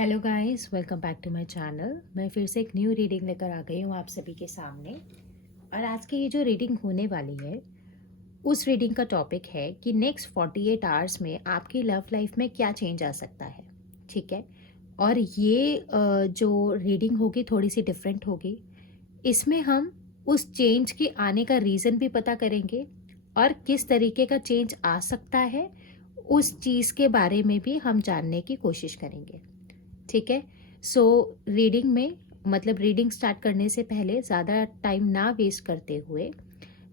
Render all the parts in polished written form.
Hello guys, welcome back to my channel. मैं फिर से एक न्यू रीडिंग लेकर आ गई हूँ आप सभी के सामने। और आज की ये जो रीडिंग होने वाली है उस रीडिंग का टॉपिक है कि नेक्स्ट 48 आवर्स में आपकी लव लाइफ में क्या चेंज आ सकता है। ठीक है। और ये जो रीडिंग होगी थोड़ी सी डिफरेंट होगी। इसमें हम उस चेंज के आने का रीज़न भी पता करेंगे और किस तरीके का चेंज आ सकता है उस चीज़ के बारे में भी हम जानने की कोशिश करेंगे। ठीक है। सो रीडिंग में मतलब रीडिंग स्टार्ट करने से पहले ज़्यादा टाइम ना वेस्ट करते हुए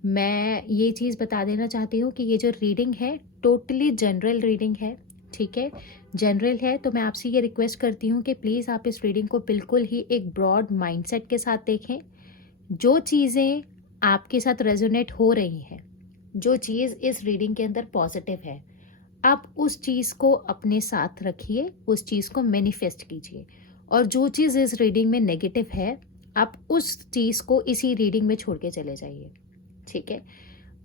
मैं ये चीज़ बता देना चाहती हूँ कि ये जो रीडिंग है टोटली जनरल रीडिंग है। ठीक है। जनरल है तो मैं आपसे ये रिक्वेस्ट करती हूँ कि प्लीज़ आप इस रीडिंग को बिल्कुल ही एक ब्रॉड माइंडसेट के साथ देखें। जो चीज़ें आपके साथ रेजोनेट हो रही हैं, जो चीज़ इस रीडिंग के अंदर पॉजिटिव है, आप उस चीज़ को अपने साथ रखिए, उस चीज़ को मैनिफेस्ट कीजिए। और जो चीज़ इस रीडिंग में नेगेटिव है, आप उस चीज़ को इसी रीडिंग में छोड़ के चले जाइए। ठीक है।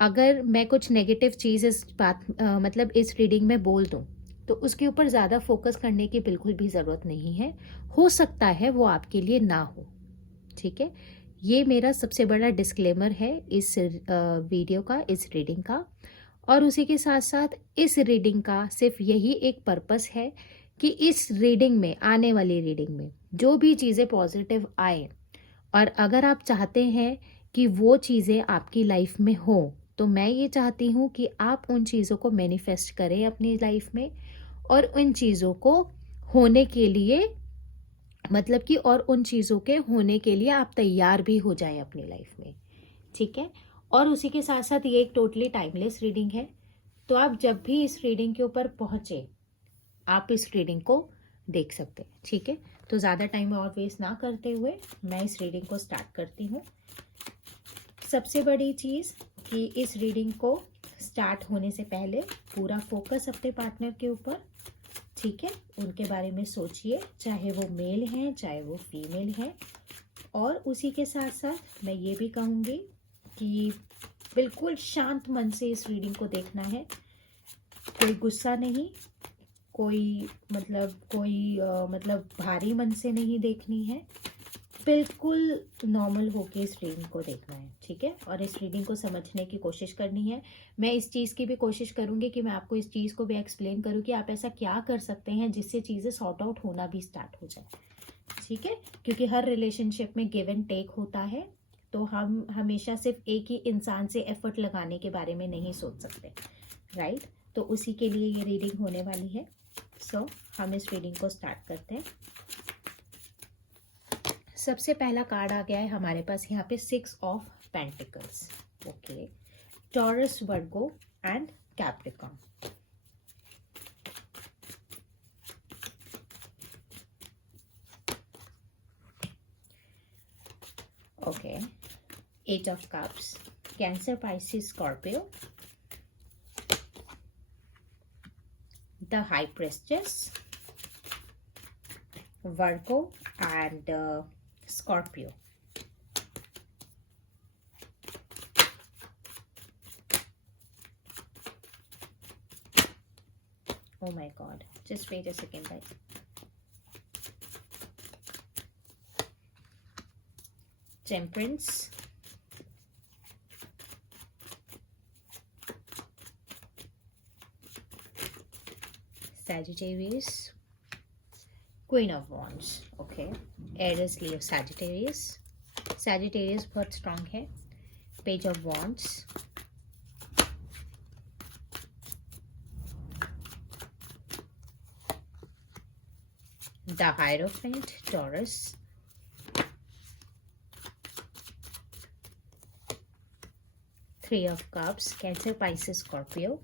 अगर मैं कुछ नेगेटिव चीज़ इस मतलब इस रीडिंग में बोल दूँ तो उसके ऊपर ज़्यादा फोकस करने की बिल्कुल भी ज़रूरत नहीं है। हो सकता है वो आपके लिए ना हो। ठीक है। ये मेरा सबसे बड़ा डिस्क्लेमर है इस वीडियो का, इस रीडिंग का। और उसी के साथ साथ इस रीडिंग का सिर्फ यही एक पर्पस है कि इस रीडिंग में, आने वाली रीडिंग में जो भी चीज़ें पॉजिटिव आए, और अगर आप चाहते हैं कि वो चीज़ें आपकी लाइफ में हो तो मैं ये चाहती हूँ कि आप उन चीज़ों को मैनिफेस्ट करें अपनी लाइफ में। और उन चीज़ों को होने के लिए मतलब कि और उन चीज़ों के होने के लिए आप तैयार भी हो जाएं अपनी लाइफ में। ठीक है। और उसी के साथ साथ ये एक टोटली टाइमलेस रीडिंग है। तो आप जब भी इस रीडिंग के ऊपर पहुंचे आप इस रीडिंग को देख सकते हैं। ठीक है। तो ज़्यादा टाइम और वेस्ट ना करते हुए मैं इस रीडिंग को स्टार्ट करती हूँ। सबसे बड़ी चीज़ कि इस रीडिंग को स्टार्ट होने से पहले पूरा फोकस अपने पार्टनर के ऊपर। ठीक है। उनके बारे में सोचिए, चाहे वो मेल हैं चाहे वो फीमेल हैं। और उसी के साथ साथ मैं ये भी कहूँगी कि बिल्कुल शांत मन से इस रीडिंग को देखना है। कोई गुस्सा नहीं, कोई भारी मन से नहीं देखनी है। बिल्कुल नॉर्मल होके इस रीडिंग को देखना है। ठीक है। और इस रीडिंग को समझने की कोशिश करनी है। मैं इस चीज़ की भी कोशिश करूँगी कि मैं आपको इस चीज़ को भी एक्सप्लेन करूँ कि आप ऐसा क्या कर सकते हैं जिससे चीज़ें सॉर्ट आउट होना भी स्टार्ट हो जाए। ठीक है। क्योंकि हर रिलेशनशिप में गिव एंड टेक होता है, तो हम हमेशा सिर्फ एक ही इंसान से एफर्ट लगाने के बारे में नहीं सोच सकते। राइट। तो उसी के लिए ये रीडिंग होने वाली है। सो हम इस रीडिंग को स्टार्ट करते हैं। सबसे पहला कार्ड आ गया है हमारे पास यहाँ पे 6 of pentacles. Okay. Taurus, Virgo and Capricorn. Okay. 8 of cups, cancer, Pisces, Scorpio. The high प्रेस्टेस, Virgo and Scorpio. Oh my God. Just wait a second, guys. Temperance, Sagittarius, Queen of Wands. Okay. Aries, Leo, Sagittarius. Sagittarius बहुत strong है. Page of Wands. The Hierophant, Taurus. Three of Cups, Cancer, Pisces, Scorpio.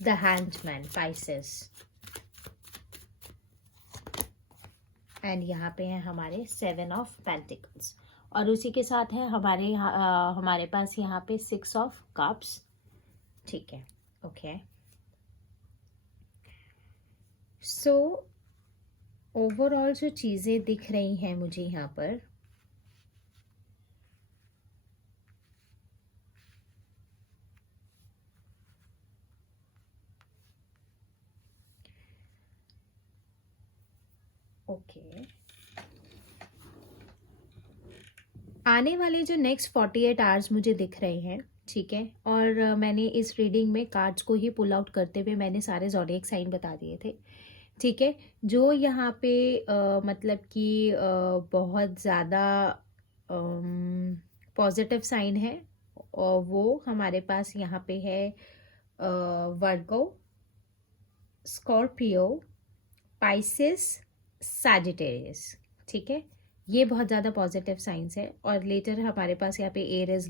The Hanged Man, Pisces. And यहाँ पे है हमारे 7 of pentacles. और उसी के साथ है हमारे पास यहाँ पे 6 ऑफ कप्स। ठीक है। ओके। सो ओवरऑल जो चीज़ें दिख रही हैं मुझे यहाँ पर, ओके, आने वाले जो नेक्स्ट 48 आवर्स मुझे दिख रहे हैं, ठीक है। और मैंने इस रीडिंग में कार्ड्स को ही पुल आउट करते हुए मैंने सारे ज़ोडिएक साइन बता दिए थे, ठीक है। जो यहाँ पे मतलब कि बहुत ज़्यादा पॉजिटिव साइन है और वो हमारे पास यहाँ पे है वर्गो, स्कॉर्पियो, पाइसेस, सैजिटेरियस, ठीक है। ये बहुत ज़्यादा पॉजिटिव साइंस है। और लेटर हमारे पास यहाँ पे एरिस,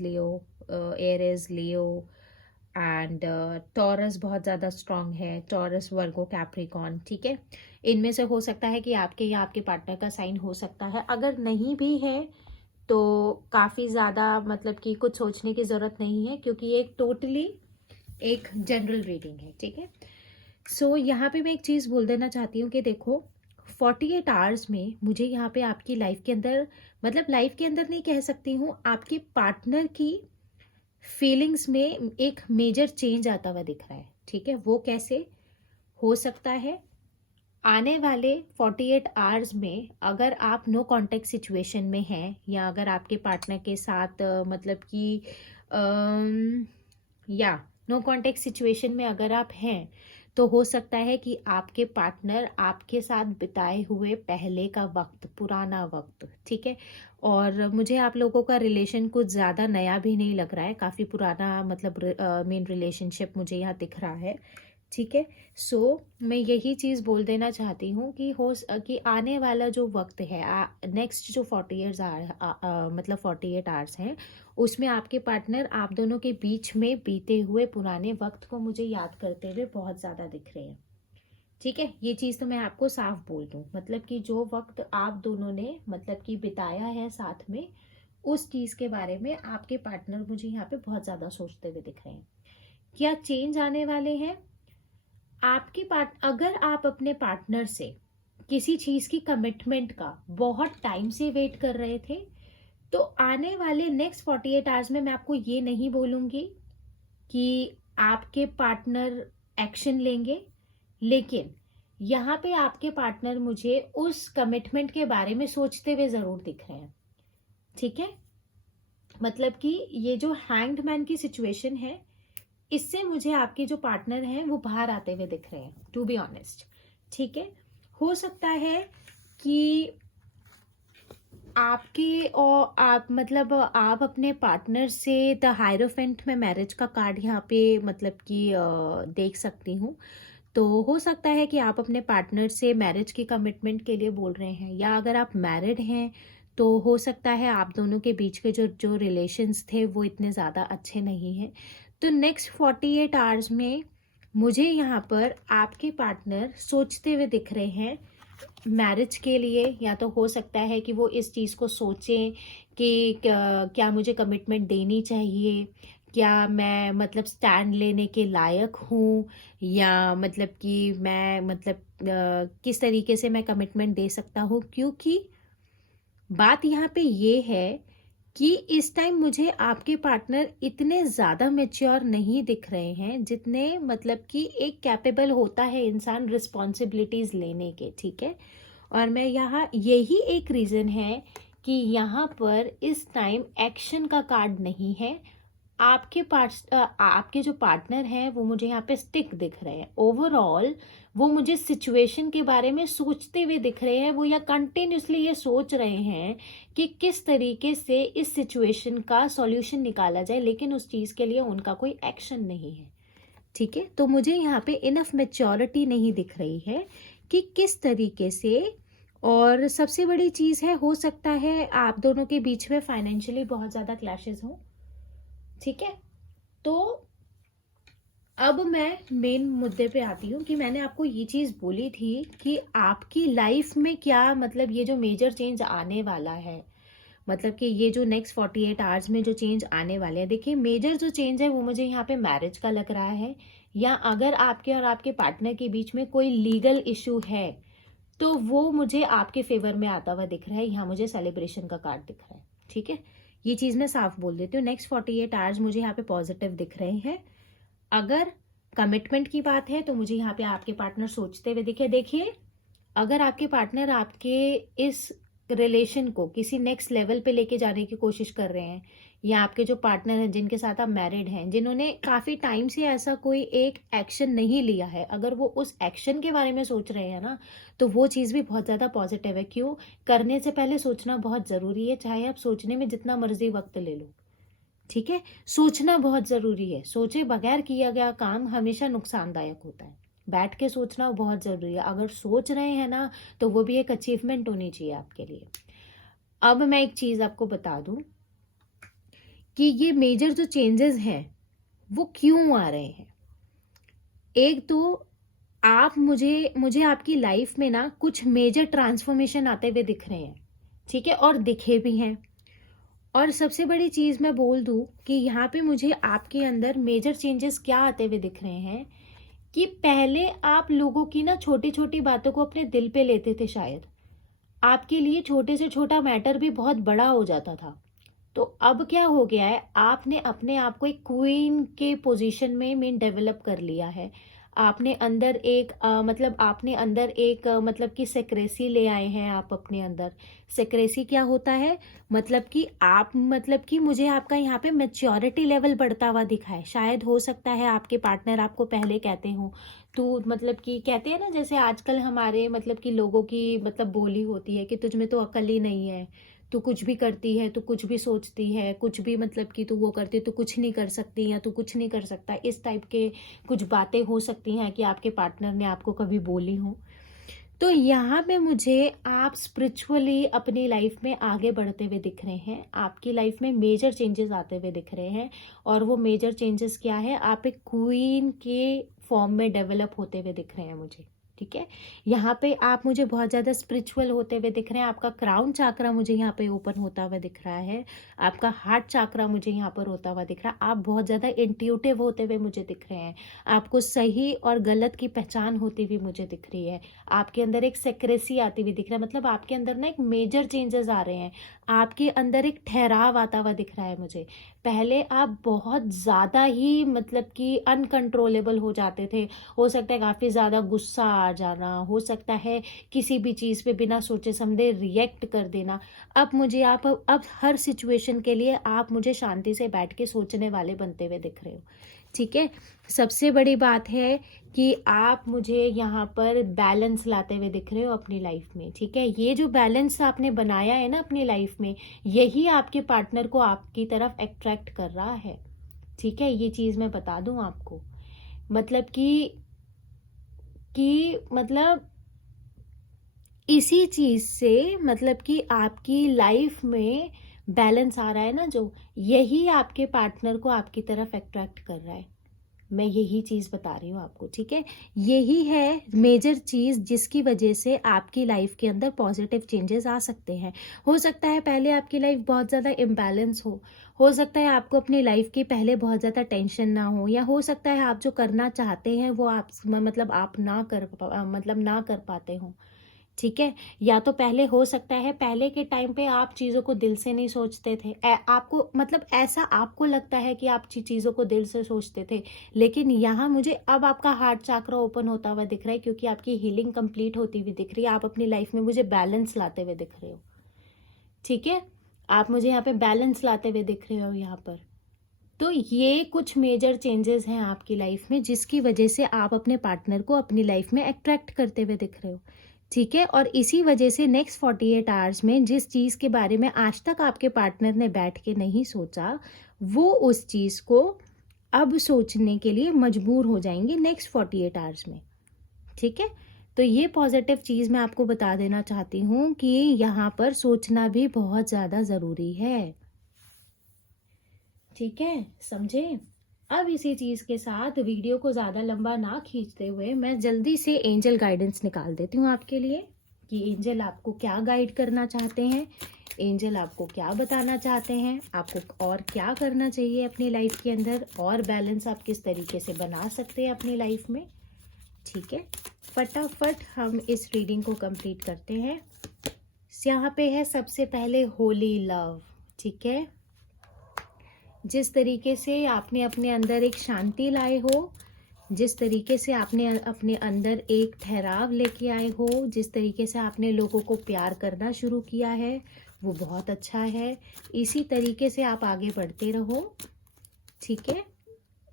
लियो एंड टॉरस बहुत ज़्यादा स्ट्रॉन्ग है, टॉरस, वर्गो, कैप्रिकॉन, ठीक है। इनमें से हो सकता है कि आपके या आपके पार्टनर का साइन हो सकता है। अगर नहीं भी है तो काफ़ी ज़्यादा मतलब कि कुछ सोचने की ज़रूरत नहीं है, क्योंकि ये टोटली एक जनरल रीडिंग है, ठीक है। सो यहाँ पे मैं एक चीज़ बोल देना चाहती हूँ कि देखो 48 आवर्स में मुझे यहाँ पे आपकी लाइफ के अंदर, मतलब लाइफ के अंदर नहीं कह सकती हूँ, आपके पार्टनर की फीलिंग्स में एक मेजर चेंज आता हुआ दिख रहा है, ठीक है। वो कैसे हो सकता है? आने वाले 48 आवर्स में अगर आप नो कांटेक्ट सिचुएशन में हैं या अगर आपके पार्टनर के साथ मतलब कि या नो कांटेक्ट सिचुएशन में अगर आप हैं, तो हो सकता है कि आपके पार्टनर आपके साथ बिताए हुए पहले का वक्त, पुराना वक्त, ठीक है। और मुझे आप लोगों का रिलेशन कुछ ज़्यादा नया भी नहीं लग रहा है, काफ़ी पुराना मतलब मेन रिलेशनशिप मुझे यहाँ दिख रहा है, ठीक है। सो मैं यही चीज़ बोल देना चाहती हूँ कि आने वाला जो वक्त है, नेक्स्ट जो 40 ईयर्स मतलब 48 आवर्स हैं, उसमें आपके पार्टनर आप दोनों के बीच में बीते हुए पुराने वक्त को मुझे याद करते हुए बहुत ज़्यादा दिख रहे हैं, ठीक है। ये चीज़ तो मैं आपको साफ बोल दूँ, मतलब कि जो वक्त आप दोनों ने मतलब कि बिताया है साथ में, उस चीज़ के बारे में आपके पार्टनर मुझे यहाँ पे बहुत ज़्यादा सोचते हुए दिख रहे हैं। क्या चेंज आने वाले हैं? अगर आप अपने पार्टनर से किसी चीज़ की कमिटमेंट का बहुत टाइम से वेट कर रहे थे, तो आने वाले नेक्स्ट 48 आवर्स में मैं आपको ये नहीं बोलूँगी कि आपके पार्टनर एक्शन लेंगे, लेकिन यहाँ पे आपके पार्टनर मुझे उस कमिटमेंट के बारे में सोचते हुए ज़रूर दिख रहे हैं, ठीक है। मतलब कि ये जो हैंग्ड मैन की सिचुएशन है, इससे मुझे आपके जो पार्टनर हैं वो बाहर आते हुए दिख रहे हैं, टू बी ऑनेस्ट, ठीक है। हो सकता है कि आपके और आप मतलब आप अपने पार्टनर से द हायरोफेंट में मैरिज का कार्ड यहाँ पे मतलब कि देख सकती हूँ। तो हो सकता है कि आप अपने पार्टनर से मैरिज की कमिटमेंट के लिए बोल रहे हैं, या अगर आप मैरिड हैं तो हो सकता है आप दोनों के बीच के जो जो रिलेशंस थे वो इतने ज़्यादा अच्छे नहीं हैं। तो नेक्स्ट 48 आवर्स में मुझे यहाँ पर आपके पार्टनर सोचते हुए दिख रहे हैं मैरिज के लिए, या तो हो सकता है कि वो इस चीज़ को सोचें कि क्या मुझे कमिटमेंट देनी चाहिए, क्या मैं मतलब स्टैंड लेने के लायक हूँ, या मतलब कि मैं मतलब किस तरीके से मैं कमिटमेंट दे सकता हूँ। क्योंकि बात यहाँ पे ये है कि इस टाइम मुझे आपके पार्टनर इतने ज़्यादा मेच्योर नहीं दिख रहे हैं जितने मतलब कि एक कैपेबल होता है इंसान रिस्पॉन्सिबिलिटीज़ लेने के, ठीक है। और मैं यहाँ यही एक रीज़न है कि यहाँ पर इस टाइम एक्शन का कार्ड नहीं है। आपके जो पार्टनर हैं वो मुझे यहाँ पे स्टिक दिख रहे हैं। ओवरऑल वो मुझे सिचुएशन के बारे में सोचते हुए दिख रहे हैं, वो या कंटिन्यूसली ये सोच रहे हैं कि किस तरीके से इस सिचुएशन का सॉल्यूशन निकाला जाए, लेकिन उस चीज़ के लिए उनका कोई एक्शन नहीं है, ठीक है। तो मुझे यहाँ पे इनफ मैच्योरिटी नहीं दिख रही है कि किस तरीके से। और सबसे बड़ी चीज़ है, हो सकता है आप दोनों के बीच में फाइनेंशियली बहुत ज़्यादा क्लैशेस हों, ठीक है। तो अब मैं मेन मुद्दे पे आती हूँ कि मैंने आपको ये चीज़ बोली थी कि आपकी लाइफ में क्या मतलब ये जो मेजर चेंज आने वाला है, मतलब कि ये जो नेक्स्ट 48 आवर्स में जो चेंज आने वाले हैं, देखिए मेजर जो चेंज है वो मुझे यहाँ पे मैरिज का लग रहा है, या अगर आपके और आपके पार्टनर के बीच में कोई लीगल इशू है तो वो मुझे आपके फेवर में आता हुआ दिख रहा है। यहाँ मुझे सेलिब्रेशन का कार्ड दिख रहा है, ठीक है। ये चीज़ मैं साफ बोल देती हूँ। नेक्स्ट 48 आवर्स मुझे यहाँ पे पॉजिटिव दिख रहे हैं। अगर कमिटमेंट की बात है तो मुझे यहाँ पे आपके पार्टनर सोचते हुए दिखे। देखिए अगर आपके पार्टनर आपके इस रिलेशन को किसी नेक्स्ट लेवल पे लेके जाने की कोशिश कर रहे हैं, या आपके जो पार्टनर हैं जिनके साथ आप मैरिड हैं, जिन्होंने काफ़ी टाइम से ऐसा कोई एक एक्शन नहीं लिया है, अगर वो उस एक्शन के बारे में सोच रहे हैं ना, तो वो चीज़ भी बहुत ज़्यादा पॉजिटिव है। क्यों? करने से पहले सोचना बहुत ज़रूरी है, चाहे आप सोचने में जितना मर्जी वक्त ले लो। ठीक है, सोचना बहुत ज़रूरी है। सोचे बगैर किया गया काम हमेशा नुकसानदायक होता है। बैठ के सोचना बहुत ज़रूरी है। अगर सोच रहे हैं ना, तो वो भी एक अचीवमेंट होनी चाहिए आपके लिए। अब मैं एक चीज़ आपको बता दूं कि ये मेजर जो चेंजेस हैं वो क्यों आ रहे हैं। एक तो आप मुझे आपकी लाइफ में ना कुछ मेजर ट्रांसफॉर्मेशन आते हुए दिख रहे हैं, ठीक है, और दिखे भी हैं। और सबसे बड़ी चीज़ मैं बोल दूं कि यहाँ पे मुझे आपके अंदर मेजर चेंजेस क्या आते हुए दिख रहे हैं कि पहले आप लोगों की ना छोटी छोटी बातों को अपने दिल पे लेते थे। शायद आपके लिए छोटे से छोटा मैटर भी बहुत बड़ा हो जाता था। तो अब क्या हो गया है, आपने अपने आप को एक क्वीन के पोजीशन में डेवलप कर लिया है। आपने अंदर एक मतलब आपने अंदर एक मतलब कि सेक्रेसी ले आए हैं आप अपने अंदर। सेक्रेसी क्या होता है? मतलब कि आप मतलब कि मुझे आपका यहाँ पे मैच्योरिटी लेवल बढ़ता हुआ दिखा है। शायद हो सकता है आपके पार्टनर आपको पहले कहते हो, तो मतलब कि कहते हैं ना, जैसे आजकल हमारे मतलब कि लोगों की मतलब बोली होती है कि तुझ में तो अकल ही नहीं है, तू कुछ भी करती है, तू कुछ भी सोचती है, कुछ भी मतलब कि तू वो करती है, तू कुछ नहीं कर सकती या तू कुछ नहीं कर सकता। इस टाइप के कुछ बातें हो सकती हैं कि आपके पार्टनर ने आपको कभी बोली हो। तो यहाँ पे मुझे आप स्पिरिचुअली अपनी लाइफ में आगे बढ़ते हुए दिख रहे हैं। आपकी लाइफ में मेजर चेंजेस आते हुए दिख रहे हैं। और वो मेजर चेंजेस क्या है? आप एक क्वीन के फॉर्म में डेवलप होते हुए दिख रहे हैं मुझे। ठीक है, यहाँ पे आप मुझे बहुत ज़्यादा स्पिरिचुअल होते हुए दिख रहे हैं। आपका क्राउन चाकरा मुझे यहाँ पे ओपन होता हुआ दिख रहा है। आपका हार्ट चाकरा मुझे यहाँ पर होता हुआ दिख रहा है। आप बहुत ज़्यादा इंट्यूटिव होते हुए मुझे दिख रहे हैं। आपको सही और गलत की पहचान होती हुई मुझे दिख रही है। आपके अंदर एक सेक्रेसी आती हुई दिख रहा है। मतलब आपके अंदर ना एक मेजर चेंजेस आ रहे हैं। आपके अंदर एक ठहराव आता हुआ दिख रहा है मुझे। पहले आप बहुत ज़्यादा ही मतलब कि अनकंट्रोलेबल हो जाते थे। हो सकता है काफ़ी ज़्यादा गुस्सा आ जाना, हो सकता है किसी भी चीज़ पे बिना सोचे समझे रिएक्ट कर देना। अब मुझे आप अब हर सिचुएशन के लिए आप मुझे शांति से बैठ के सोचने वाले बनते हुए दिख रहे हो। ठीक है, सबसे बड़ी बात है कि आप मुझे यहाँ पर बैलेंस लाते हुए दिख रहे हो अपनी लाइफ में। ठीक है, ये जो बैलेंस आपने बनाया है ना अपनी लाइफ में, यही आपके पार्टनर को आपकी तरफ अट्रैक्ट कर रहा है। ठीक है, ये चीज़ मैं बता दूं आपको। मतलब कि मतलब इसी चीज़ से मतलब कि आपकी लाइफ में बैलेंस आ रहा है ना, जो यही आपके पार्टनर को आपकी तरफ अट्रैक्ट कर रहा है। मैं यही चीज़ बता रही हूँ आपको। ठीक है, यही है मेजर चीज़ जिसकी वजह से आपकी लाइफ के अंदर पॉजिटिव चेंजेस आ सकते हैं। हो सकता है पहले आपकी लाइफ बहुत ज़्यादा इम्बैलेंस हो सकता है आपको अपनी लाइफ की पहले बहुत ज़्यादा टेंशन ना हो, या हो सकता है आप जो करना चाहते हैं वो आप मतलब आप ना कर पाते हो। ठीक है, या तो पहले हो सकता है पहले के टाइम पे आप चीज़ों को दिल से नहीं सोचते थे। आपको मतलब ऐसा आपको लगता है कि आप चीज़ों को दिल से सोचते थे, लेकिन यहाँ मुझे अब आपका हार्ट चाकरा ओपन होता हुआ दिख रहा है, क्योंकि आपकी हीलिंग कंप्लीट होती हुई दिख रही है। आप अपनी लाइफ में मुझे बैलेंस लाते हुए दिख रहे हो। ठीक है, आप मुझे यहाँ पे बैलेंस लाते हुए दिख रहे हो यहाँ पर। तो ये कुछ मेजर चेंजेस हैं आपकी लाइफ में, जिसकी वजह से आप अपने पार्टनर को अपनी लाइफ में अट्रैक्ट करते हुए दिख रहे हो। ठीक है, और इसी वजह से नेक्स्ट 48 आवर्स में जिस चीज़ के बारे में आज तक आपके पार्टनर ने बैठ के नहीं सोचा, वो उस चीज़ को अब सोचने के लिए मजबूर हो जाएंगे नेक्स्ट 48 आवर्स में। ठीक है, तो ये पॉजिटिव चीज़ मैं आपको बता देना चाहती हूँ कि यहाँ पर सोचना भी बहुत ज़्यादा ज़रूरी है। ठीक है, समझे? अब इसी चीज़ के साथ वीडियो को ज़्यादा लंबा ना खींचते हुए मैं जल्दी से एंजल गाइडेंस निकाल देती हूँ आपके लिए कि एंजल आपको क्या गाइड करना चाहते हैं, एंजल आपको क्या बताना चाहते हैं, आपको और क्या करना चाहिए अपनी लाइफ के अंदर, और बैलेंस आप किस तरीके से बना सकते हैं अपनी लाइफ में। ठीक है, फटाफट हम इस रीडिंग को कंप्लीट करते हैं। यहाँ पे है सबसे पहले होली लव। ठीक है, जिस तरीके से आपने अपने अंदर एक शांति लाए हो, जिस तरीके से आपने अपने अंदर एक ठहराव लेके आए हो, जिस तरीके से आपने लोगों को प्यार करना शुरू किया है, वो बहुत अच्छा है। इसी तरीके से आप आगे बढ़ते रहो, ठीक है।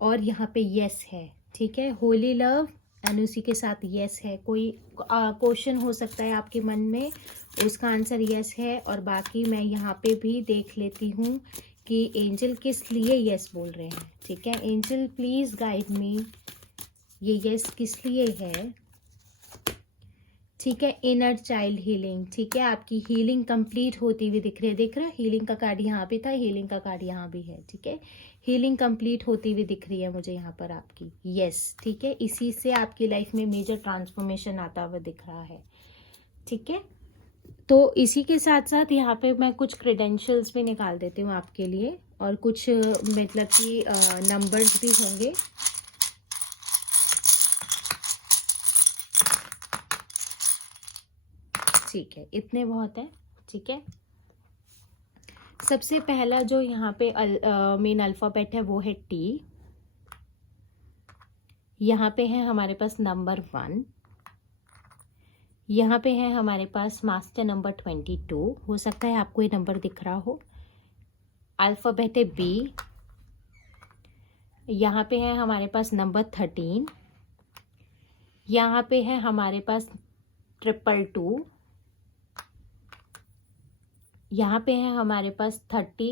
और यहाँ पे यस है, ठीक है, होली लव, एंड उसी के साथ यस है। कोई क्वेश्चन हो सकता है आपके मन में, उसका आंसर यस है। और बाकी मैं यहाँ पे भी देख लेती हूँ कि एंजल किस लिए यस बोल रहे हैं, ठीक है। एंजल प्लीज गाइड मी, ये यस किस लिए है, ठीक है। इनर चाइल्ड हीलिंग, ठीक है, आपकी हीलिंग कंप्लीट होती हुई दिख रही है, हीलिंग का कार्ड यहाँ पे था, हीलिंग का कार्ड यहाँ भी है, ठीक है। हीलिंग कंप्लीट होती हुई दिख रही है मुझे यहाँ पर आपकी, यस, ठीक है। इसी से आपकी लाइफ में मेजर ट्रांसफॉर्मेशन आता हुआ दिख रहा है, ठीक है। तो इसी के साथ साथ यहाँ पे मैं कुछ क्रेडेंशियल्स भी निकाल देती हूँ आपके लिए, और कुछ मतलब कि नंबर्स भी होंगे। ठीक है, इतने बहुत है, ठीक है। सबसे पहला जो यहाँ पे मेन अल्फ़ाबेट है वो है टी। यहाँ पे है हमारे पास नंबर 1। यहाँ पे है हमारे पास मास्टर नंबर 22, हो सकता है आपको ये नंबर दिख रहा हो। अल्फ़ाबेट है बी। यहाँ पे है हमारे पास नंबर 13। यहाँ पे है हमारे पास 222। यहाँ पे है हमारे पास 30।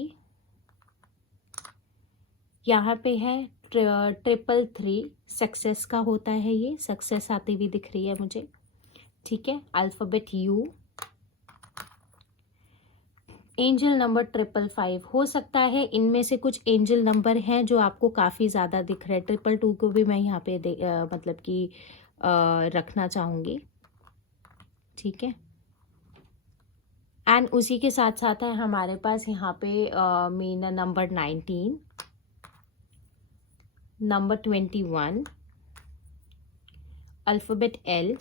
यहाँ पे है 333, सक्सेस का होता है, ये सक्सेस आती हुई दिख रही है मुझे, ठीक है। Alphabet you. एंजल नंबर 555, हो सकता है इनमें से कुछ एंजल नंबर हैं जो आपको काफ़ी ज़्यादा दिख रहे हैं। 222 को भी मैं यहाँ पे मतलब कि रखना चाहूँगी, ठीक है। एंड उसी के साथ साथ है हमारे पास यहाँ पे main number 19, number 21, alphabet L,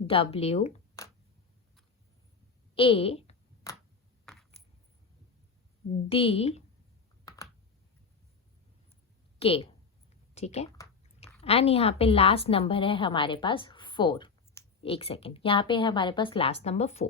W, A, D, K, ठीक है। एंड यहाँ पे लास्ट नंबर है हमारे पास 4। एक सेकेंड, यहाँ पे है हमारे पास लास्ट नंबर 4,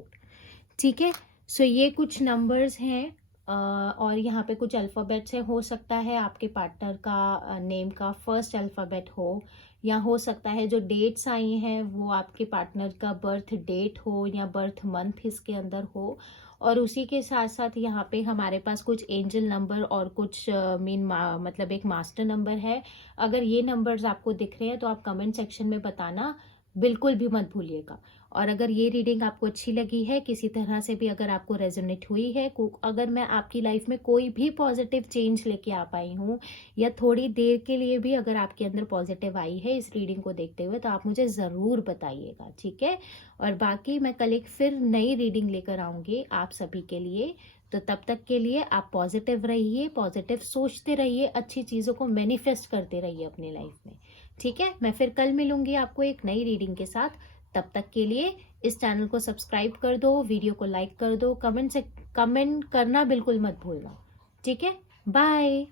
ठीक है। सो ये कुछ नंबर्स हैं और यहाँ पे कुछ अल्फ़ाबेट्स हैं। हो सकता है आपके पार्टनर का नेम का फर्स्ट अल्फ़ाबेट हो, या हो सकता है जो डेट्स आई हैं वो आपके पार्टनर का बर्थ डेट हो या बर्थ मंथ इसके अंदर हो। और उसी के साथ साथ यहाँ पे हमारे पास कुछ एंजल नंबर और कुछ मतलब एक मास्टर नंबर है। अगर ये नंबर्स आपको दिख रहे हैं तो आप कमेंट सेक्शन में बताना बिल्कुल भी मत भूलिएगा। और अगर ये रीडिंग आपको अच्छी लगी है, किसी तरह से भी अगर आपको रेजोनेट हुई है, अगर मैं आपकी लाइफ में कोई भी पॉजिटिव चेंज लेके आ पाई हूँ, या थोड़ी देर के लिए भी अगर आपके अंदर पॉजिटिव आई है इस रीडिंग को देखते हुए, तो आप मुझे ज़रूर बताइएगा, ठीक है। और बाकी मैं कल एक फिर नई रीडिंग लेकर आऊँगी आप सभी के लिए। तो तब तक के लिए आप पॉजिटिव रहिए, पॉजिटिव सोचते रहिए, अच्छी चीज़ों को मैनिफेस्ट करते रहिए अपनी लाइफ में, ठीक है। मैं फिर कल मिलूंगी आपको एक नई रीडिंग के साथ। तब तक के लिए इस चैनल को सब्सक्राइब कर दो, वीडियो को लाइक कर दो, कमेंट करना बिल्कुल मत भूलना, ठीक है। बाय।